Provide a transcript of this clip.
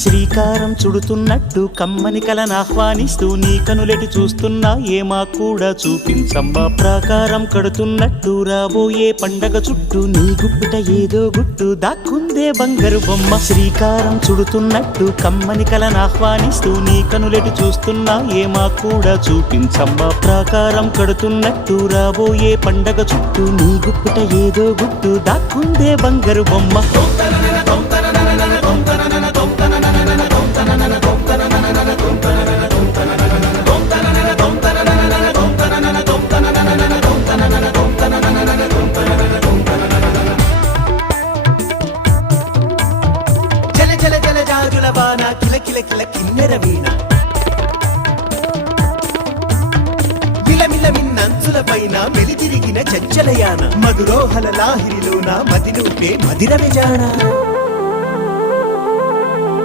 శ్రీకారం చుడుతున్నట్టు కమ్మని కలను ఆహ్వానిస్తూ నీ కనులెటి చూస్తున్నా ఏమా కూడా చూపించమ్మా ప్రాకారం కడుతున్నట్టు రాబోయే పండగ చుట్టూ నీ గుప్పిట ఏదో గుట్టు దాక్కుందే బంగారు బొమ్మ శ్రీకారం చుడుతున్నట్టు కమ్మని కలను ఆహ్వానిస్తూ నీ కనులెటి చూస్తున్నా ఏమా కూడా చూపించమ్మా ప్రాకారం కడుతున్నట్టు రాబోయే పండగ చుట్టూ నీ గుప్పిట ఏదో గుట్టు దాక్కుందే బంగారు బొమ్మ కిల కిల కిల కిన్నెర వీణ మిలమిల మిన్నంచుల పైన మెలితిరిగిన చంచలయాన మధురోహల లాహిరిలోన మదినూపే మదిర విజాణ